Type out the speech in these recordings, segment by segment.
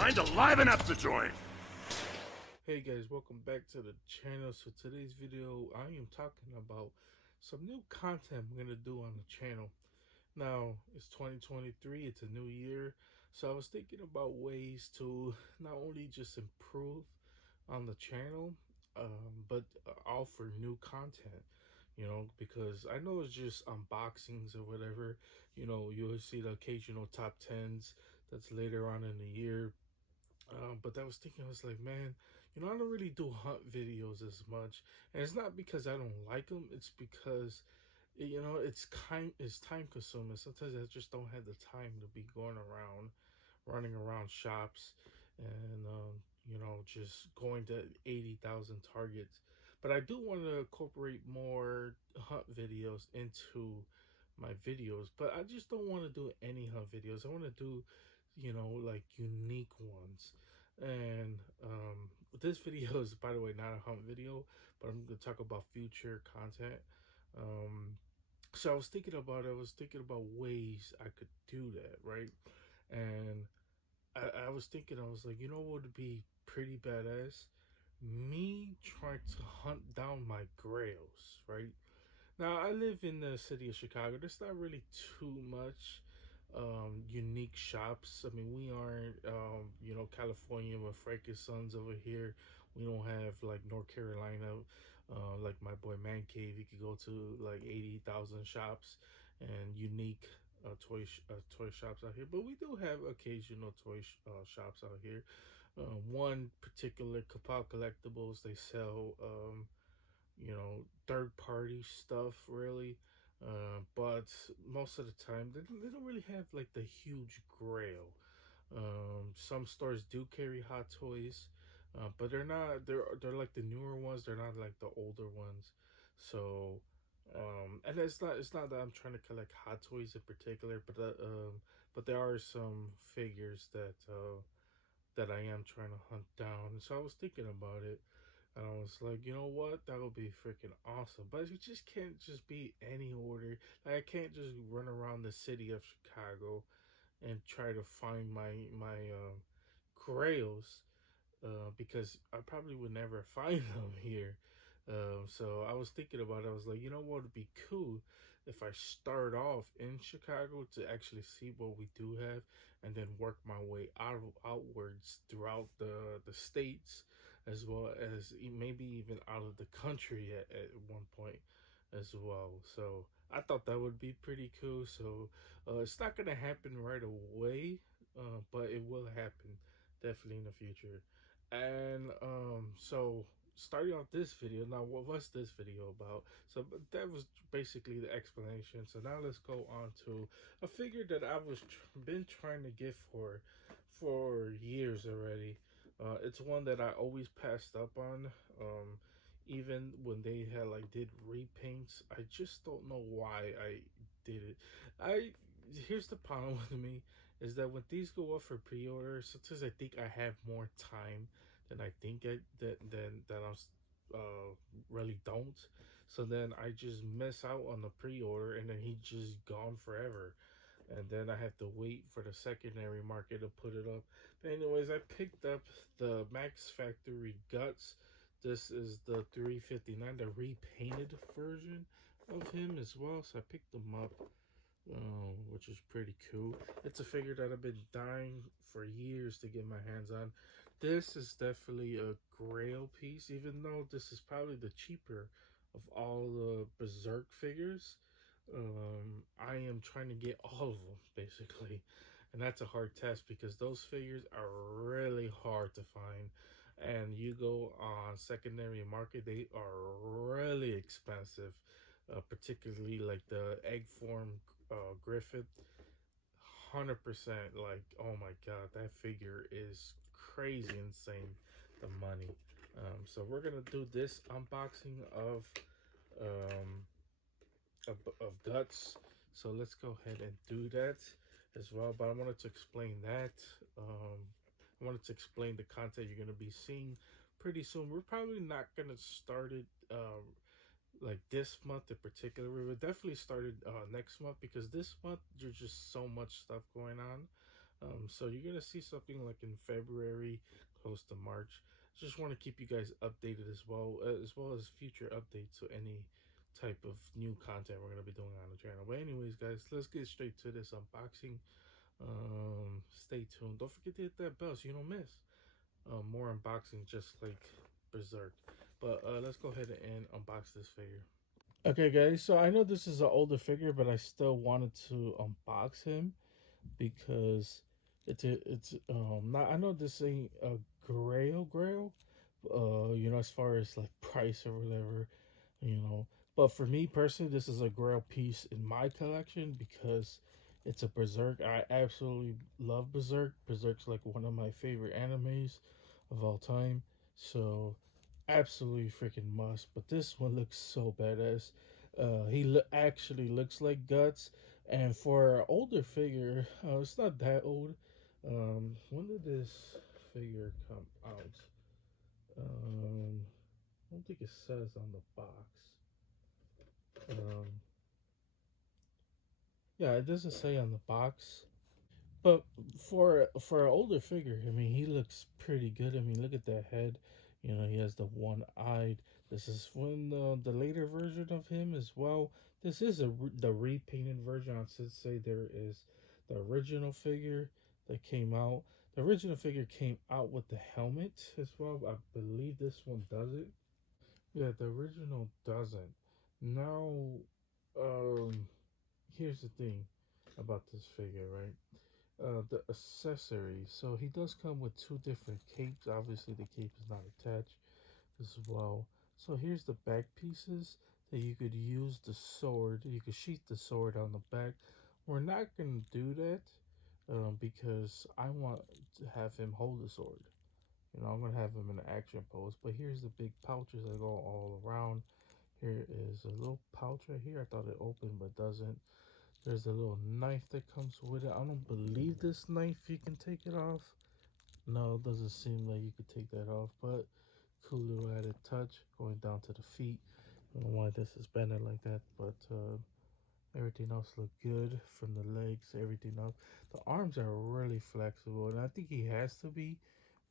Time to liven up the joint! Hey guys, welcome back to the channel. So today's video, I am talking about some new content I'm going to do on the channel. Now, it's 2023, it's a new year. So I was thinking about ways to not only just improve on the channel, but offer new content. Because I know it's just unboxings or whatever. You'll see the occasional top 10s that's later on in the year. But I was thinking, I was like, man, I don't really do hunt videos as much, and it's not because I don't like them. It's because, it's time consuming. Sometimes I just don't have the time to be going around, running around shops, and just going to 80,000 targets. But I do want to incorporate more hunt videos into my videos. But I just don't want to do any hunt videos. I want to do like unique ones. And this video is, by the way, not a hunt video, but I'm gonna talk about future content. um so I was thinking about ways I could do that, right? And I was thinking, I was like, what would be pretty badass? Me trying to hunt down my grails, right? Now, I live in the city of Chicago. There's not really too much unique shops. I mean, we aren't California with Frankie's Sons over here. We don't have like North Carolina, like my boy Man Cave. You could go to like 80,000 shops and unique toy shops out here. But we do have occasional shops out here. One particular Kapal Collectibles, they sell third party stuff, really. But most of the time they don't really have like the huge grail. Some stores do carry hot toys, but they're like the newer ones. They're not like the older ones. So and it's not that I'm trying to collect hot toys in particular, but there are some figures that I am trying to hunt down. So I was thinking about it, and I was like, you know what? That would be freaking awesome. But it just can't just be any order. Like, I can't just run around the city of Chicago and try to find my grails, because I probably would never find them here. So I was thinking about it. I was like, what would be cool if I start off in Chicago to actually see what we do have, and then work my way outwards throughout the states, as well as maybe even out of the country at one point as well. So I thought that would be pretty cool. So it's not gonna happen right away, but it will happen definitely in the future. And so starting off this video, now what's this video about? So that was basically the explanation. So now let's go on to a figure that I was been trying to get for years already. It's one that I always passed up on, even when they had like did repaints. I just don't know why I did it. I Here's the problem with me, is that when these go up for pre-order, sometimes I think I have more time than I think that I'm really don't. So then I just miss out on the pre-order, and then he just gone forever. And then I have to wait for the secondary market to put it up. But anyways, I picked up the Max Factory Guts. This is the 359, the repainted version of him as well. So I picked them up, which is pretty cool. It's a figure that I've been dying for years to get my hands on. This is definitely a Grail piece, even though this is probably the cheaper of all the Berserk figures. I am trying to get all of them, basically, and that's a hard test because those figures are really hard to find. And you go on secondary market, they are really expensive, particularly like the egg form Griffith. 100%, like, oh my god, that figure is crazy insane, the money. So we're gonna do this unboxing um of Guts. So let's go ahead and do that as well. But I wanted to explain that. I wanted to explain the content you're gonna be seeing pretty soon. We're probably not gonna start it like this month in particular. We would definitely start it next month, because this month there's just so much stuff going on. So you're gonna see something like in February, close to March. Just want to keep you guys updated as well as future updates to any type of new content we're gonna be doing on the channel. But anyways, guys, let's get straight to this unboxing. Stay tuned. Don't forget to hit that bell so you don't miss more unboxing just like Berserk. But let's go ahead and unbox this figure. Okay, guys. So I know this is an older figure, but I still wanted to unbox him because it's not. I know this ain't a Grail. As far as like price or whatever, you know. But for me personally, this is a Grail piece in my collection because it's a Berserk. I absolutely love Berserk. Berserk's like one of my favorite animes of all time. So absolutely freaking must. But this one looks so badass. Actually looks like Guts, and for an older figure, it's not that old. When did this figure come out? I don't think it says on the box. Um, yeah, it doesn't say on the box. But for an older figure, I mean, he looks pretty good. I mean, look at that head. You know, he has the one eyed. This is when the later version of him as well. This is the repainted version. I should say there is the original figure that came out. The original figure came out with the helmet as well. I believe this one does it. Yeah, the original doesn't. Now, um, here's the thing about this figure, right? The accessories. So he does come with two different capes. Obviously, the cape is not attached as well. So here's the back pieces that you could use the sword. You could sheath the sword on the back. We're not gonna do that because I want to have him hold the sword. You know, I'm gonna have him in an action pose. But here's the big pouches that go all around. Here is a little pouch right here. I thought it opened, but doesn't. There's a little knife that comes with it. I don't believe this knife you can take it off. No, it doesn't seem like you could take that off, but cool little added touch going down to the feet. I don't know why this is bending like that, but everything else looked good from the legs, everything else. The arms are really flexible, and I think he has to be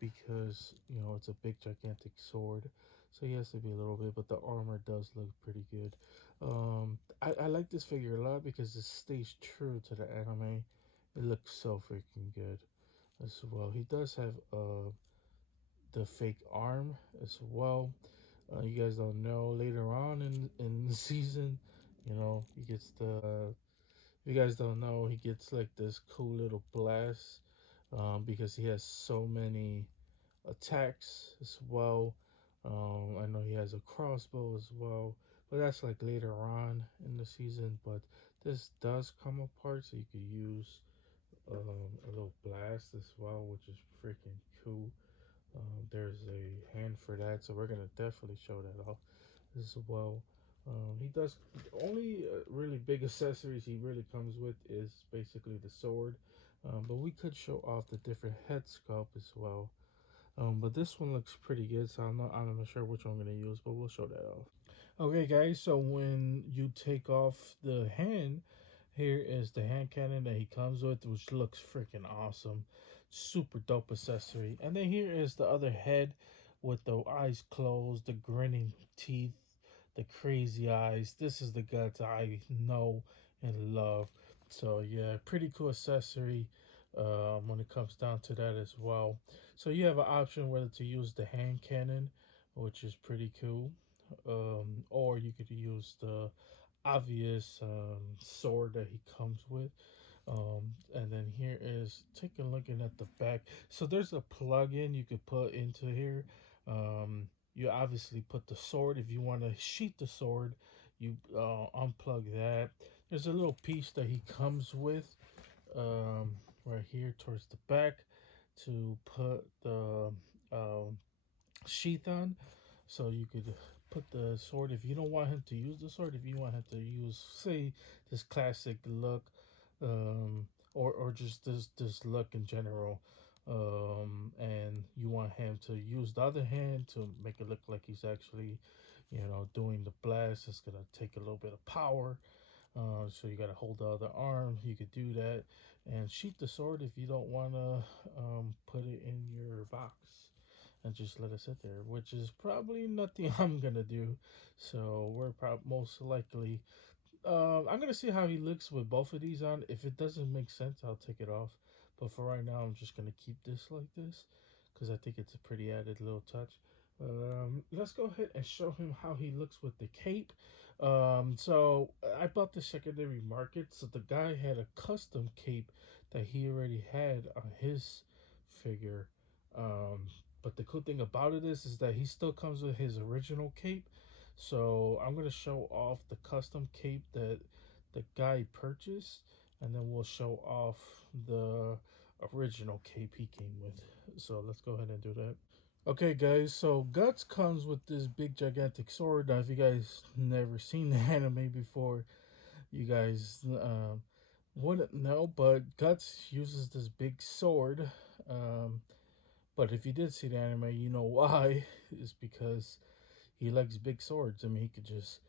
because it's a big gigantic sword, so he has to be a little bit, but the armor does look pretty good. I like this figure a lot because it stays true to the anime. It looks so freaking good as well. He does have the fake arm as well. You guys don't know, later on in the season, he gets you guys don't know, he gets like this cool little blast because he has so many attacks as well. I know he has a crossbow as well, but that's like later on in the season. But this does come apart, so you could use a little blast as well, which is freaking cool. There's a hand for that, so we're gonna definitely show that off as well. He does only really big accessories he really comes with is basically the sword, but we could show off the different head sculpt as well. But this one looks pretty good, so I'm not sure which one I'm gonna use, but we'll show that off. Okay, guys. So when you take off the hand, here is the hand cannon that he comes with, which looks freaking awesome. Super dope accessory. And then here is the other head with the eyes closed, the grinning teeth, the crazy eyes. This is the guts I know and love. So yeah, pretty cool accessory when it comes down to that as well. So you have an option whether to use the hand cannon, which is pretty cool, or you could use the obvious sword that he comes with. And then here is taking looking at the back. So there's a plug-in you could put into here. You obviously put the sword if you want to sheath the sword. You unplug that. There's a little piece that he comes with right here towards the back to put the um, sheath on, so you could put the sword if you don't want him to use the sword. If you want him to use, say, this classic look, or just this look in general, and you want him to use the other hand to make it look like he's actually, doing the blast. It's gonna take a little bit of power. So you got to hold the other arm. You could do that and sheath the sword if you don't want to put it in your box and just let it sit there, which is probably nothing I'm gonna do. So we're most likely. I'm gonna see how he looks with both of these on. If it doesn't make sense, I'll take it off. But for right now, I'm just gonna keep this like this because I think it's a pretty added little touch. Let's go ahead and show him how he looks with the cape. So I bought the secondary market. So the guy had a custom cape that he already had on his figure. Um, but the cool thing about it is that he still comes with his original cape. So I'm gonna show off the custom cape that the guy purchased, and then we'll show off the original cape he came with. So let's go ahead and do that. Okay, guys. So Guts comes with this big gigantic sword. Now, if you guys never seen the anime before, you guys wouldn't know. But Guts uses this big sword. Um, but if you did see the anime, you know why. It's because he likes big swords. I mean, he could just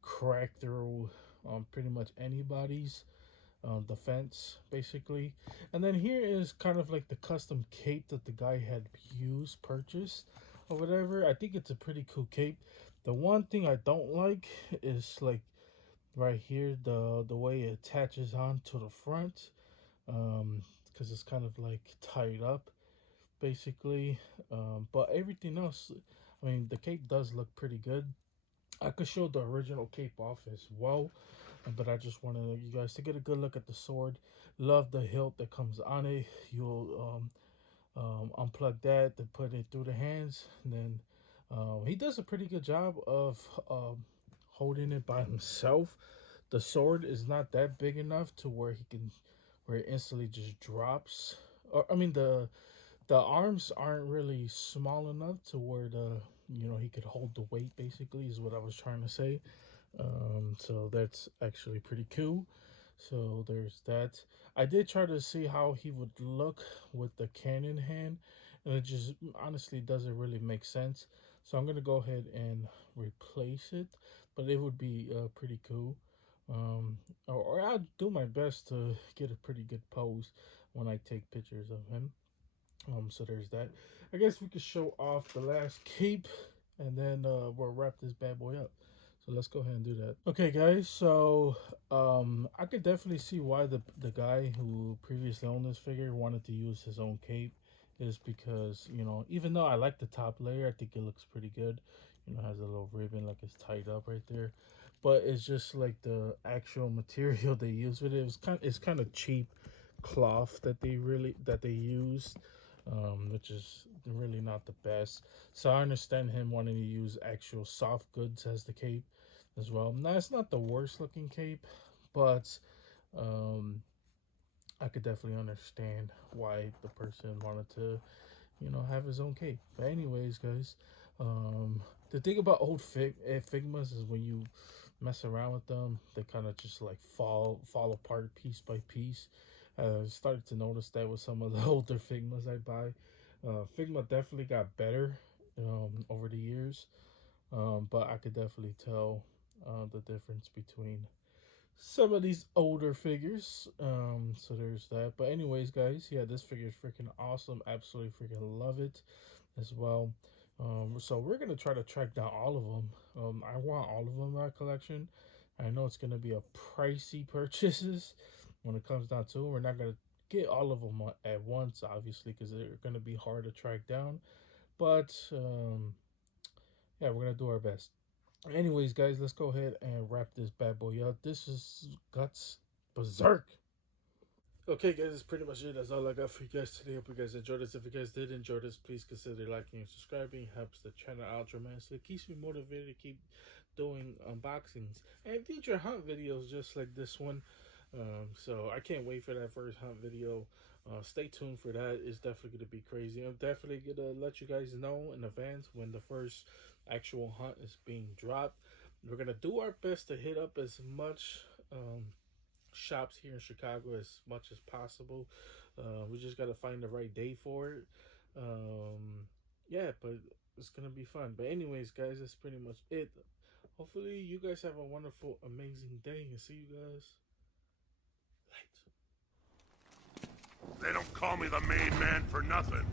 crack through pretty much anybody's defense, basically. And then here is kind of like the custom cape that the guy had purchased, or whatever. I think it's a pretty cool cape. The one thing I don't like is like right here, the way it attaches on to the front, because it's kind of like tied up, basically. But everything else, I mean, the cape does look pretty good. I could show the original cape off as well, but I just wanted you guys to get a good look at the sword. Love the hilt that comes on it. You'll unplug that to put it through the hands, and then he does a pretty good job of holding it by himself. The sword is not that big enough to where where it instantly just drops. Or I mean, the arms aren't really small enough to where he could hold the weight. Basically, is what I was trying to say. So that's actually pretty cool. So there's that. I did try to see how he would look with the cannon hand, and it just honestly doesn't really make sense. So I'm gonna go ahead and replace it, but it would be pretty cool. Or I'll do my best to get a pretty good pose when I take pictures of him. So there's that. I guess we could show off the last cape, and then we'll wrap this bad boy up. So let's go ahead and do that. Okay, guys. So I could definitely see why the guy who previously owned this figure wanted to use his own cape. Is because even though I like the top layer, I think it looks pretty good. Has a little ribbon like it's tied up right there, but it's just like the actual material they use with it. It's kind of cheap cloth that they used, which is really not the best. So I understand him wanting to use actual soft goods as the cape as well. Now it's not the worst looking cape, but um, I could definitely understand why the person wanted to, have his own cape. But anyways, guys, the thing about old Figmas is when you mess around with them, they kind of just like fall apart piece by piece. I started to notice that with some of the older Figmas I buy. Figma definitely got better over the years, but I could definitely tell the difference between some of these older figures. So there's that. But anyways, guys, yeah, this figure is freaking awesome. Absolutely freaking love it as well. So we're gonna try to track down all of them. I want all of them in my collection. I know it's gonna be a pricey purchases when it comes down to it. We're not gonna get all of them at once, obviously, because they're gonna be hard to track down. But yeah, we're gonna do our best. Anyways, guys, let's go ahead and wrap this bad boy up. This is Gutssss Berserk. Okay, guys, that's pretty much it. That's all I got for you guys today. Hope you guys enjoyed this. If you guys did enjoy this, please consider liking and subscribing. It helps the channel out tremendously. It keeps me motivated to keep doing unboxings and feature hunt videos just like this one. So I can't wait for that first hunt video. Stay tuned for that. It's definitely going to be crazy. I'm definitely going to let you guys know in advance when the first actual hunt is being dropped. We're going to do our best to hit up as much shops here in Chicago as much as possible. We just got to find the right day for it. Yeah, but it's going to be fun. But anyways, guys, that's pretty much it. Hopefully, you guys have a wonderful, amazing day, and see you guys later. They don't call me the main man for nothing.